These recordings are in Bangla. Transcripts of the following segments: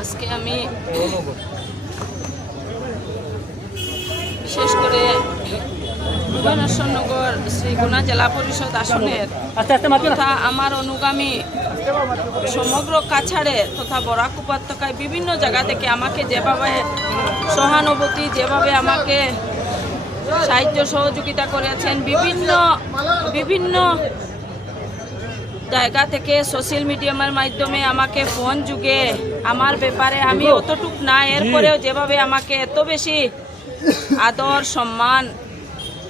আজকে আমি বিশেষ করে ভুবনেশ্বরনগর শ্রীগুনা জেলা পরিষদ আসনের তথা আমার অনুগামী সমগ্র কাছাড়ে তথা বরাক উপত্যকায় বিভিন্ন জায়গা থেকে আমাকে যেভাবে সহানুভূতি, যেভাবে আমাকে সাহায্য সহযোগিতা করেছেন, বিভিন্ন জায়গা থেকে সোশ্যাল মিডিয়ার মাধ্যমে আমাকে ফোন যুগে আমার ব্যাপারে আমি অতটুক না, এরপরেও যেভাবে আমাকে এত বেশি আদর, সম্মান,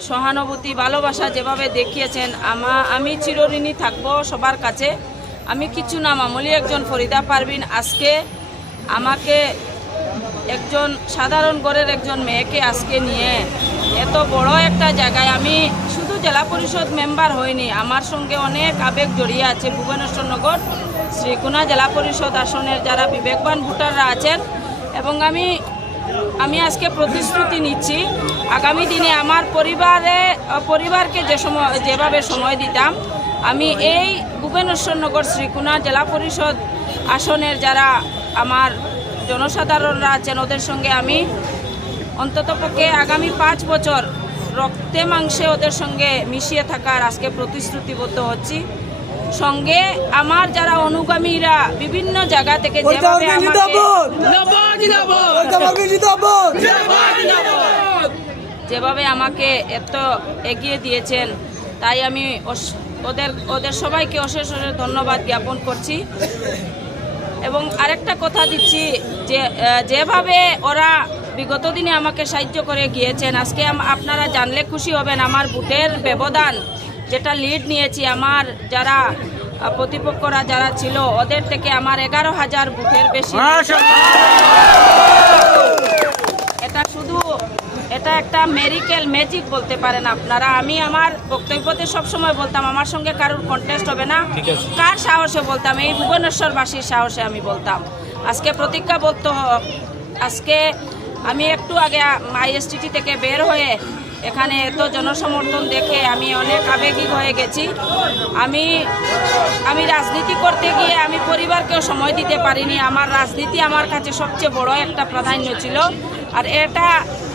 সহানুভূতি, ভালোবাসা যেভাবে দেখিয়েছেন, আমি চিরঋণী থাকবো সবার কাছে। আমি কিছু না, মামুলি একজন ফরিদা পারভিন। আজকে আমাকে একজন সাধারণ ঘরের একজন মেয়েকে আজকে নিয়ে এত বড় একটা জায়গায়, আমি শুধু জেলা পরিষদ মেম্বার হইনি, আমার সঙ্গে অনেক আবেগ জড়িয়ে আছে ভুবনেশ্বরনগর শ্রীগুনা জেলা পরিষদ আসনের যারা বিবেকবান ভোটাররা আছেন। এবং আমি আজকে প্রতিশ্রুতি নিচ্ছি, আগামী দিনে আমার পরিবারকে যেভাবে সময় দিতাম, আমি এই ভুবনেশ্বরনগর শ্রীগুনা জেলা পরিষদ আসনের যারা আমার জনসাধারণরা আছেন ওদের সঙ্গে আমি অন্ততপক্ষে আগামী 5 বছর রক্তে মাংসে ওদের সঙ্গে মিশিয়ে থাকার আজকে প্রতিশ্রুতিবদ্ধ হচ্ছি। সঙ্গে আমার যারা অনুগামীরা বিভিন্ন জায়গা থেকে যেভাবে আমাকে এত এগিয়ে দিয়েছেন, তাই আমি ওদের সবাইকে অশেষ অশেষ ধন্যবাদ জ্ঞাপন করছি। এবং আরেকটা কথা দিচ্ছি, যেভাবে ওরা বিগত দিনে আমাকে সাহায্য করে গিয়েছেন, আজকে আপনারা জানলে খুশি হবেন আমার ভোটের ব্যবধান যেটা লিড নিয়েছি, আমার যারা প্রতিপক্ষরা যারা ছিল ওদের থেকে আমার 11,000 ভোটের বেশি। এটা একটা মেরিকেল ম্যাজিক বলতে পারেন আপনারা। আমি আমার বক্তব্যতে সবসময় বলতাম আমার সঙ্গে কারোর কন্টেস্ট হবে না, কার সাহসে বলতাম, এই ভুবনেশ্বরবাসীর সাহসে আমি বলতাম। আজকে প্রতিজ্ঞাবদ্ধ, আজকে আমি একটু আগে আইএসটিটি থেকে বের হয়ে এখানে এত জনসমর্থন দেখে আমি অনেক আবেগিক হয়ে গেছি। আমি রাজনীতি করতে গিয়ে আমি পরিবারকেও সময় দিতে পারিনি। আমার রাজনীতি আমার কাছে সবচেয়ে বড় একটা প্রাধান্য ছিল,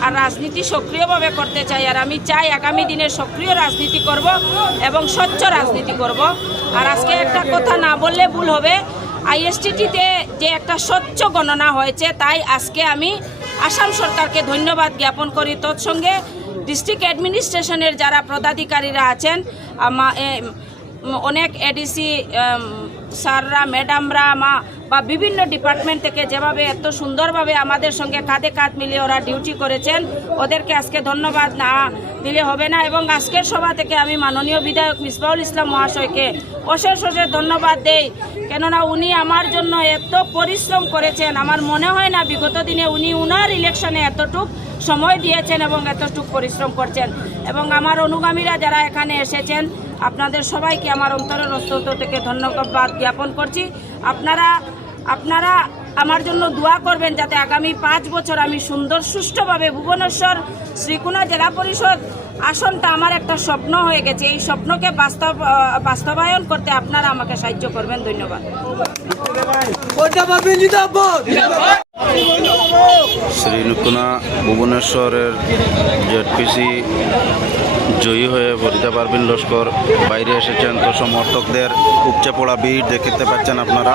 আর রাজনীতি সক্রিয়ভাবে করতে চাই। আর আমি চাই আগামী দিনে সক্রিয় রাজনীতি করব এবং স্বচ্ছ রাজনীতি করব। আর আজকে একটা কথা না বললে ভুল হবে, আইএসটিটিতে যে একটা স্বচ্ছ গণনা হয়েছে, তাই আজকে আমি আসাম সরকারকে ধন্যবাদ জ্ঞাপন করি। তৎসঙ্গে ডিস্ট্রিক্ট অ্যাডমিনিস্ট্রেশনের যারা পদাধিকারীরা আছেন, অনেক এডিসি স্যাররা, ম্যাডামরা বা বিভিন্ন ডিপার্টমেন্ট থেকে যেভাবে এত সুন্দরভাবে আমাদের সঙ্গে কাঁধে কাঁধ মিলিয়ে ওরা ডিউটি করেছেন, ওদেরকে আজকে ধন্যবাদ না দিলে হবে না। এবং আজকের সভা থেকে আমি মাননীয় বিধায়ক মিসবাউল ইসলাম মহাশয়কে অশেষ অশেষ ধন্যবাদ দেই, কেননা উনি আমার জন্য এত পরিশ্রম করেছেন। আমার মনে হয় না বিগত দিনে উনি উনার ইলেকশনে এতটুক সময় দিয়েছেন এবং এতটুক পরিশ্রম করছেন। এবং আমার অনুগামীরা যারা এখানে এসেছেন, আপনাদের সবাইকে আমার অন্তরের অন্তর থেকে ধন্যবাদ জ্ঞাপন করছি। আপনারা আমার জন্য দোয়া করবেন যাতে আগামী 5 বছর আমি সুন্দর সুষ্ঠুভাবে ভুবনেশ্বর শ্রীগুনা জেলা পরিষদ আসনটা আমার একটা স্বপ্ন হয়ে গেছে, এই স্বপ্নকে বাস্তবায়ন করতে আপনারা আমাকে সাহায্য করবেন। ধন্যবাদ। শ্রীগুনা ভুবনেশ্বরের জেডপিসি জয়ী হয়ে ফরিদা পারভিন লস্কর বাইরে এসেছেন, তো সমর্থকদের উপচে পড়া ভিড় দেখতে পাচ্ছেন আপনারা।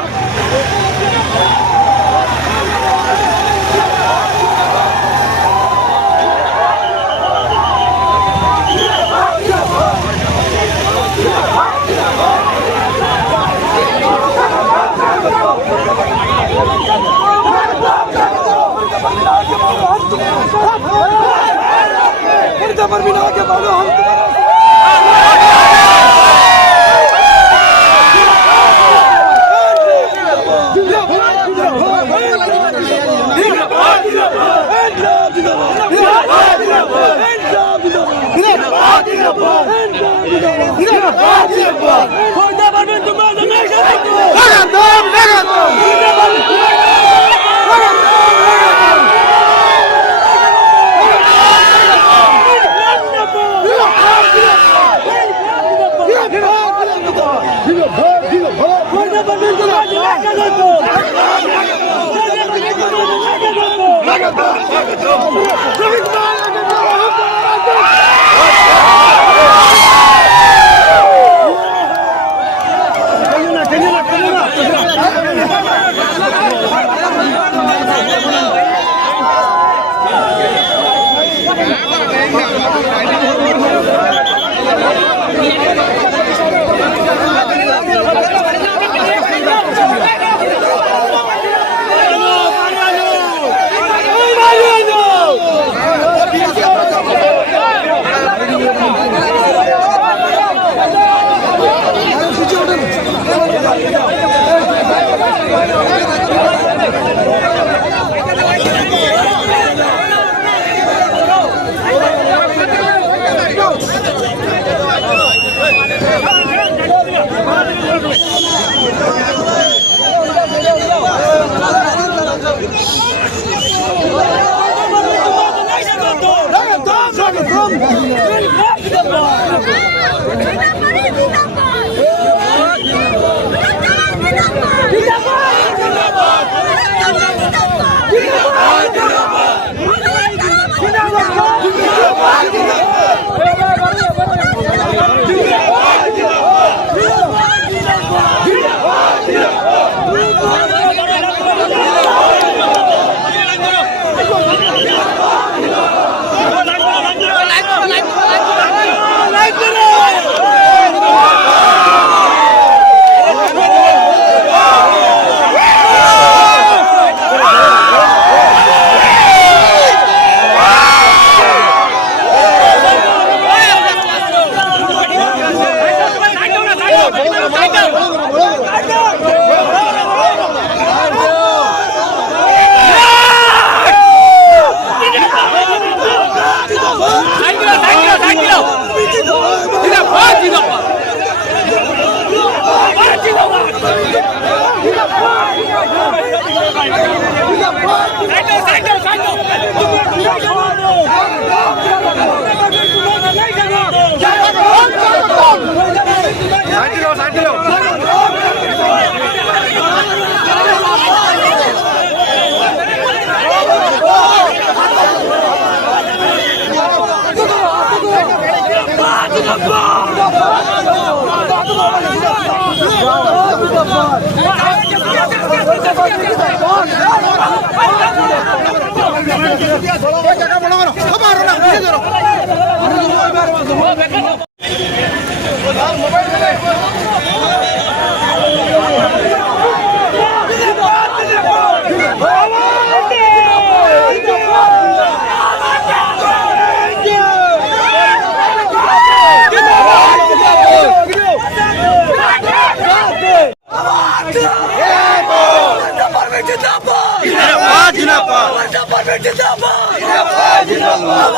जिंदाबाद